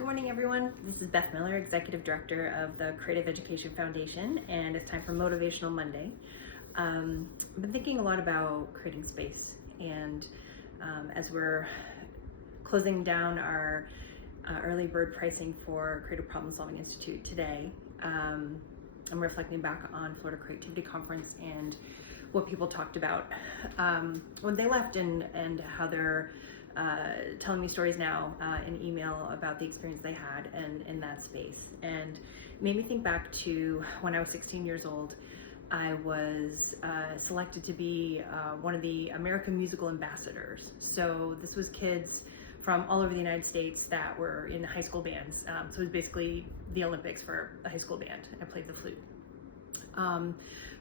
Good morning, everyone. This is Beth Miller, Executive Director of the Creative Education Foundation, and it's time for Motivational Monday. I've been thinking a lot about creating space, and as we're closing down our early bird pricing for Creative Problem Solving Institute today, I'm reflecting back on Florida Creativity Conference and what people talked about when they left and how they're telling me stories now in email about the experience they had in that space. And it made me think back to when I was 16 years old. I was selected to be one of the American Musical Ambassadors. So this was kids from all over the United States that were in high school bands. So it was basically the Olympics for a high school band. I played the flute.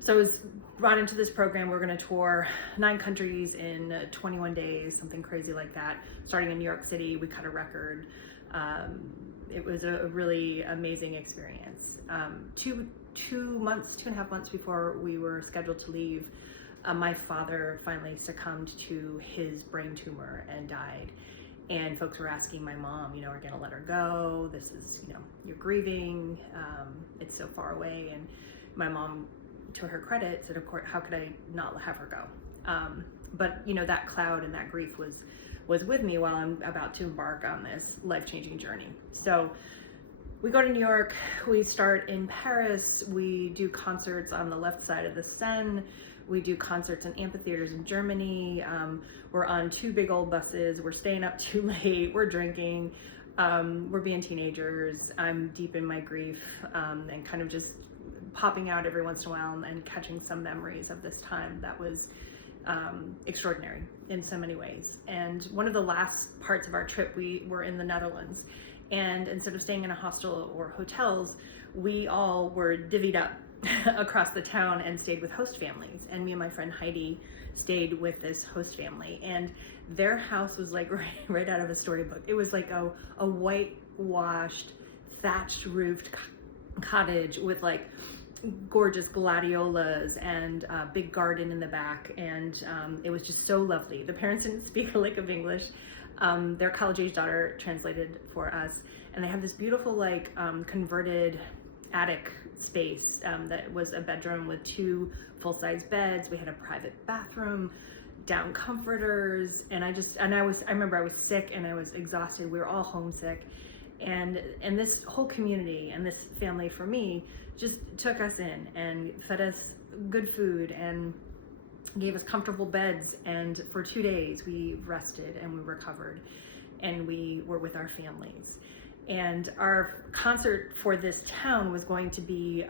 So I was brought into this program. We're going to tour 9 countries in 21 days, something crazy like that. Starting in New York City, we cut a record. It was a really amazing experience. 2.5 months before we were scheduled to leave, my father finally succumbed to his brain tumor and died. And folks were asking my mom, are you gonna let her go? This is, you're grieving, it's so far away. And my mom, to her credit, said, of course, how could I not have her go? But that cloud and that grief was with me while I'm about to embark on this life-changing journey. So we go to New York, we start in Paris, we do concerts on the left side of the Seine, we do concerts in amphitheaters in Germany, we're on 2 big old buses, we're staying up too late, we're drinking, we're being teenagers, I'm deep in my grief, and kind of just popping out every once in a while and catching some memories of this time that was extraordinary in so many ways. And one of the last parts of our trip, we were in the Netherlands, and instead of staying in a hostel or hotels, we all were divvied up across the town and stayed with host families. And me and my friend Heidi stayed with this host family, and their house was like right out of a storybook. It was like a whitewashed, thatched roofed cottage with like gorgeous gladiolas and a big garden in the back, and it was just so lovely. The parents didn't speak a lick of English. Their college-age daughter translated for us, and they have this beautiful like converted attic space that was a bedroom with 2 full-size beds. We had a private bathroom, down comforters, and I remember I was sick and I was exhausted. We were all homesick, and this whole community and this family for me just took us in and fed us good food and gave us comfortable beds, and for 2 days we rested and we recovered and we were with our families. And our concert for this town was going to be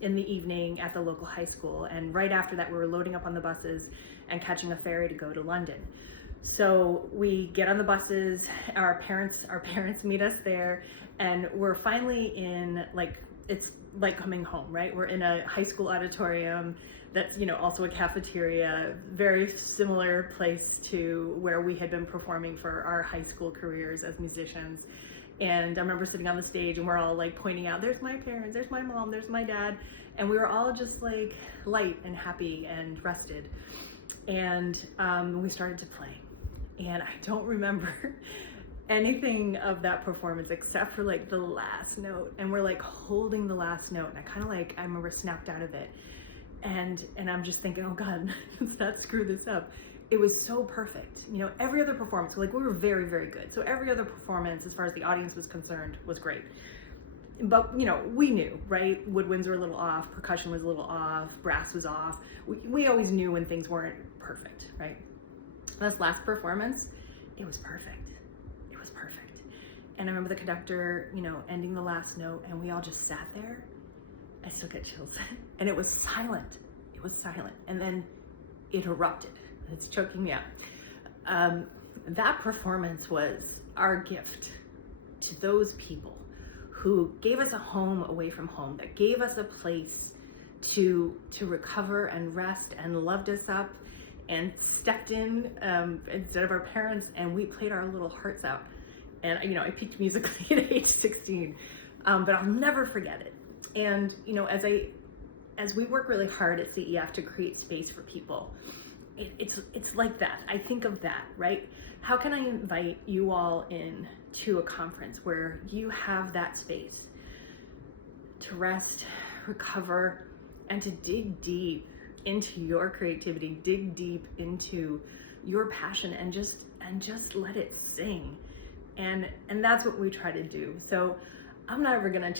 in the evening at the local high school, and right after that we were loading up on the buses and catching a ferry to go to London. So we get on the buses, our parents meet us there, and we're finally in it's like coming home, right? We're in a high school auditorium that's also a cafeteria, very similar place to where we had been performing for our high school careers as musicians. And I remember sitting on the stage and we're all like pointing out, there's my parents, there's my mom, there's my dad, and we were all just like light and happy and rested. And we started to play, and I don't remember anything of that performance except for like the last note, and we're like holding the last note, and I remember snapped out of it, and I'm just thinking, oh God, let's not screw this up. It was so perfect. Every other performance, like we were very, very good. So every other performance, as far as the audience was concerned, was great. But we knew, right? Woodwinds were a little off, percussion was a little off, brass was off. We always knew when things weren't perfect, right? This last performance, it was perfect. It was perfect. And I remember the conductor, ending the last note, and we all just sat there. I still get chills. And it was silent. It was silent. And then it erupted. It's choking me up. That performance was our gift to those people who gave us a home away from home, that gave us a place to recover and rest, and loved us up and stepped in instead of our parents, and we played our little hearts out. And I peaked musically at age 16, but I'll never forget it. And as we work really hard at CEF to create space for people, it's like that. I think of that, right? How can I invite you all in to a conference where you have that space to rest, recover, and to dig deep into your creativity, dig deep into your passion, and just let it sing. And that's what we try to do. So I'm not ever gonna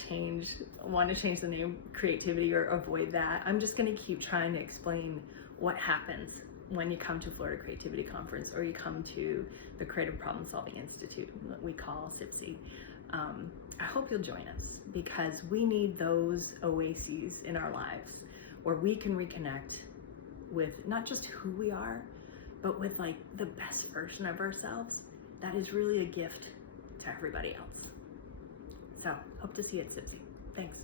want to change the name creativity or avoid that. I'm just gonna keep trying to explain what happens when you come to Florida Creativity Conference, or you come to the Creative Problem Solving Institute, what we call CPSI. I hope you'll join us, because we need those oases in our lives where we can reconnect with not just who we are, but with like the best version of ourselves that is really a gift to everybody else. So hope to see you at CPSI. Thanks.